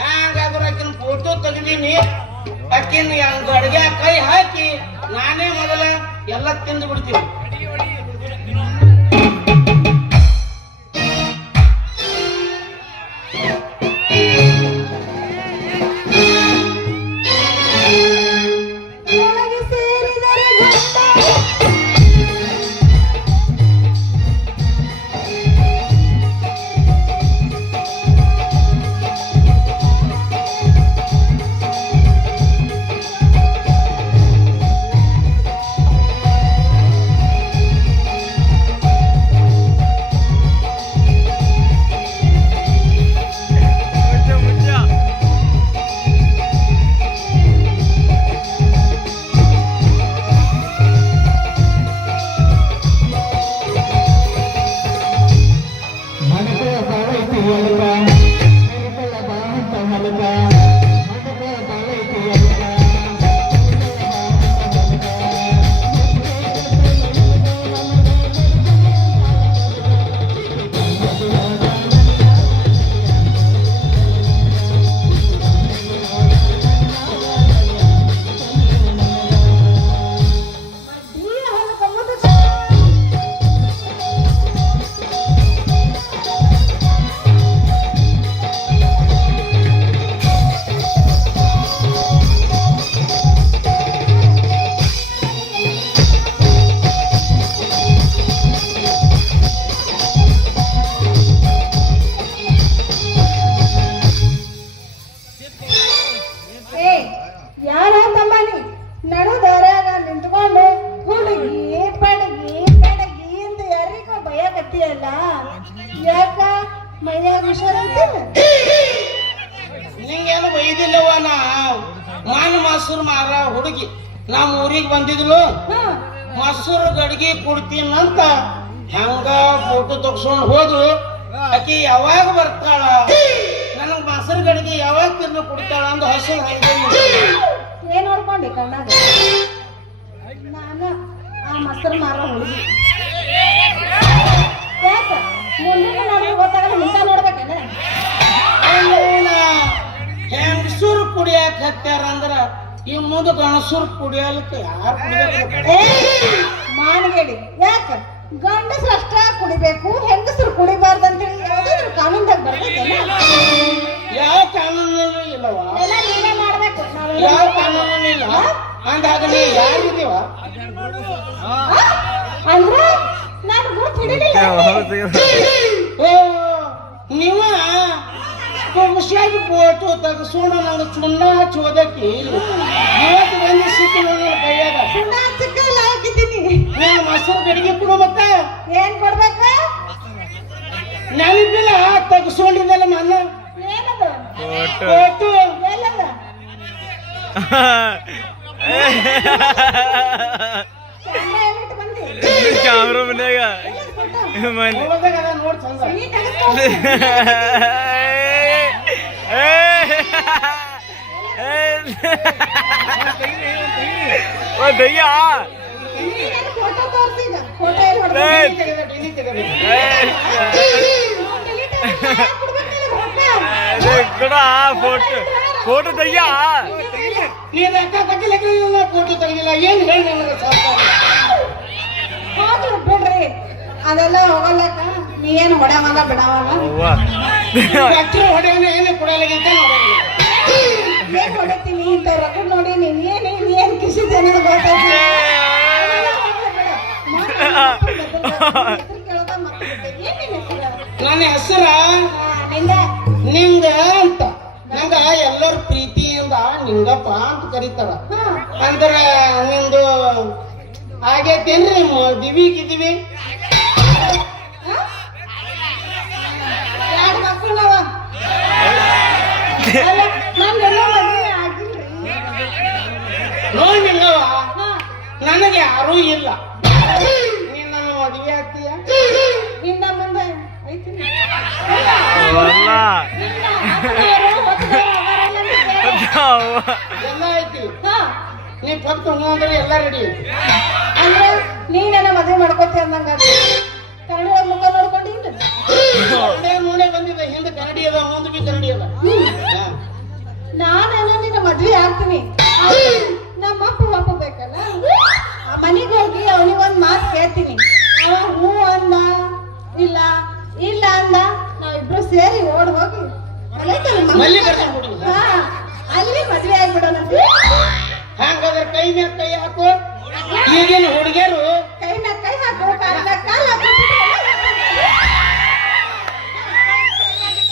ಹ್ಯಾಂಗಾದ್ರೂ ಆಕಿನ ಫೋಟೋ ತೆಗ್ದೀನಿ. ಆಕಿನ ಅಡುಗೆ ಕೈ ಹಾಕಿ ನಾನೇ ಮೊದಲ ಎಲ್ಲ ತಿಂದು ಬಿಡ್ತೀನಿ. ನಿಂಗೇನು ಬೈದಿಲ್ಲವ. ನಾ ಮೊಸರು ಮಾರ ಹುಡುಗಿ ನಮ್ಮ ಊರಿಗೆ ಬಂದಿದ್ಲು. ಮೊಸರು ಗಡಿಗೆ ಕೊಡ್ತೀನಂತ ಹೆಂಗ ಫೋಟೋ ತಗ್ಸ್ಕೊಂಡ್ ಹೋದ್ರು. ಆಕಿ ಯಾವಾಗ ಬರ್ತಾಳ, ನನಗ್ ಮೊಸರು ಗಡಿಗೆ ಯಾವಾಗ ತಿನ್ನು ಕೊಡ್ತಾಳ ಅಂದ ಹಸಿರು ಏನ್ ನೋಡ್ಕೊಂಡೆ ಕಣ್ಣಾಗ ನಾನು ಆ ಮೊಸರು ಮಾರ ಹುಡುಗಿ. ಯಾಕ ಮುಂದಿನ ನಮ್ಗೆ ಗೊತ್ತಾಗಲ್ಲ ನಿಂತ ನೋಡ್ಬೇಕಲ್ಲ. ಹೆಂಗಸೂರು ಕುಡಿಯಾಕ ಹತ್ತಾರ ಅಂದ್ರ ಈ ಮುಂದೆ ಗಣಸೂರು ಕುಡಿಯಲಿಕ್ಕೆ ಯಾರು ಕುಡಿಬೇಕು? ಮಾನಗೇಡಿ ಯಾಕ ಗಂಡಸರು ಅಷ್ಟ ಕುಡಿಬೇಕು ಹೆಂಗಸರು ಕುಡಿಬಾರ್ದು ಅಂತೇಳಿ ಯಾವ್ದಾದ್ರು ಕಾನೂನ್ದಾಗ ಬರ್ತೈತೆ? ಯಾವ ಕಾನೂನು ಇಲ್ಲವ, ನೀವೇ ಮಾಡ್ಬೇಕು. ಯಾವ ಕಾನೂನು ಇಲ್ಲ ಅಂದಾಗ ನೀ ಯಾರಿದೀವ ಅಂದ್ರ ನಾನು ಗುರುತು ಹಿಡಿಲಿಲ್ಲ. ನೀವ ಖುಷಿಯಾಗಿ ಫೋಟೋ ತಗಸೋಣ. ನಾನು ಸುಣ್ಣ ಹಚ್ಚೋದಕ್ಕೆ ಇವತ್ತು ಬಂದು ಸಿಕ್ಕಿ ನನ್ನ ಕೈಯಾಗ ಸುಣ್ಣ ಹಚ್ಚಕ್ಕ ಹಾಕಿದ್ದೀನಿ. ನಾನು ಮೊಸರು ಗಡಿಗೆ ಕೊಡು. ಮತ್ತ ಏನ್ ಕೊಡ್ಬೇಕ? ನಾನಿದ್ದಿಲ್ಲ ತಗಸ್ಕೊಂಡಿದ್ದಲ್ಲ ನನ್ನ ಏನದು ಫೋಟೋ ಎಲ್ಲದ ಕ್ಯಾಮ್ರಾ ಮನ್ಯಾಗ ನೋಡ್ ಚಂದ. ದಯ್ಯ ಫೋಟೋ ತೋರ್ಸಿದ ಫೋಟೋ ಫೋಟೋ ಫೋಟೋ ದಯ್ಯ ನೀನ್ ಅಕ್ಕ ತಗಿಲಿಲ್ಲ ಫೋಟೋ ತೆಗಿಲಿಲ್ಲ. ಏನ್ ಹೇಳಿ ನನಗೆ ಹೋಗ್ಲಿ ಬಿಡ್ರಿ, ಅದೆಲ್ಲ ಹೋಗಲ್ಲಕ್ಕ. ನೀ ಏನ್ ಹೊಡವಲ್ಲ ಬಿಡವಲ್ಲ. ಹೊಡೆಯನ್ನ ಏನೇ ಕೊಡಲಾಗಿದ್ದ ಏನ್ ಹೊಡಿತೀನಿ ಇಂತ ರೊಕ್ಕ ನೋಡಿ ನೀನ್ ಏನ್ ಕಿಸಿದೆ ಅನ್ನೋದು ಗೊತ್ತಾಯ್ತು. ನನ್ನ ಹೆಸರ ನಿಂಗ ಅಂತ ನಂಗ ಎಲ್ಲರ ಪ್ರೀತಿಯಿಂದ ನಿಂಗಪ್ಪ ಅಂತ ಕರೀತಾರ. ಅಂದ್ರ ನಿಂದು ಆಗೇತೇನ್ರಿ ಮದ್ವಿ ಗಿದ್ವಿ? ನೋಡಿ ನಿಂಗವ ನನಗೆ ಯಾರೂ ಇಲ್ಲ. ನೀನ್ ನನ್ನ ಮದ್ವೆ ಆಗ್ತೀಯ? ಹಿಂದ ಮುಂದೆ ಐತಿ ಎಲ್ಲ ಐತಿ. ನೀ ಫಕ್ತ ಅಂದ್ರೆ ಎಲ್ಲ ರೆಡಿ ಐತಿ. ಅಂದ್ರೆ ನೀನೆಲ್ಲ ಮದುವೆ ಮಾಡ್ಕೋತಿ ಅಂದಂಗ ಕನ್ನಡ ಮುಖ ನೋಡ್ಕೊಂಡಿಲ್ಲ. ನೋಡೇ ಬಂದಿದೆ. ಹಿಂದೆ ಕನ್ನಡಿ ಅದ, ಮುಂದೆ ಬಿ ಕನ್ನಡಿ ಅದ. ಮಲ್ಲಿಕಾರ್ಜುನ ಹುಡುಗ ಹಾ, ಅಲ್ಲಿ ಮದ್ವೆ ಆಗ್ಬಿಡೋಣ. ಹಂಗಾದ್ರೆ ಕೈ ಮ್ಯಾಗ ಕೈ ಹಾಕು. ಈಗಿನ ಹುಡುಗಿಯರು ಕೈ ಮ್ಯಾಗ ಕೈ ಹಾಕು, ಕಾಲ್ ಮ್ಯಾಗ ಕಾಲ್ ಹಾಕು.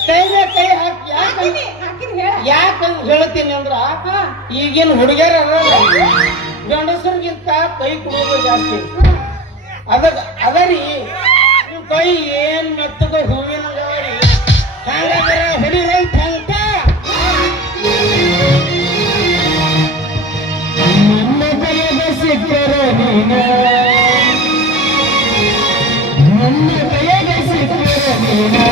ಕೈ ಮ್ಯಾಗ ಕೈ ಹಾಕಿ. ಹಾಕಿನಿ, ಹಾಕಿನಿ ಹೇಳ. ಯಾಕಂದ್ ಹೇಳ್ತೀನಿ ಅಂದ್ರ ಹಾ, ಈಗಿನ ಹುಡುಗಿಯರ ಗಂಡಸರಿಗಿಂತ ಕೈ ಕೊಡೋದು ಜಾಸ್ತಿ. ಅದರಿ ನಿಮ್ ಕೈ ಏನ್ ಮೆತ್ತಗ ಹೂವಿನ ಹಂಗಾದ್ರೆ ಹುಡಿ ರೈತ ಅಂತ ನನ್ನ ಕೈಗೆ ಸಿಕ್ಕರೆ ನೀನು, ನನ್ನ ಕೈಗೆ ಸಿಕ್ಕರೆ ನೀನು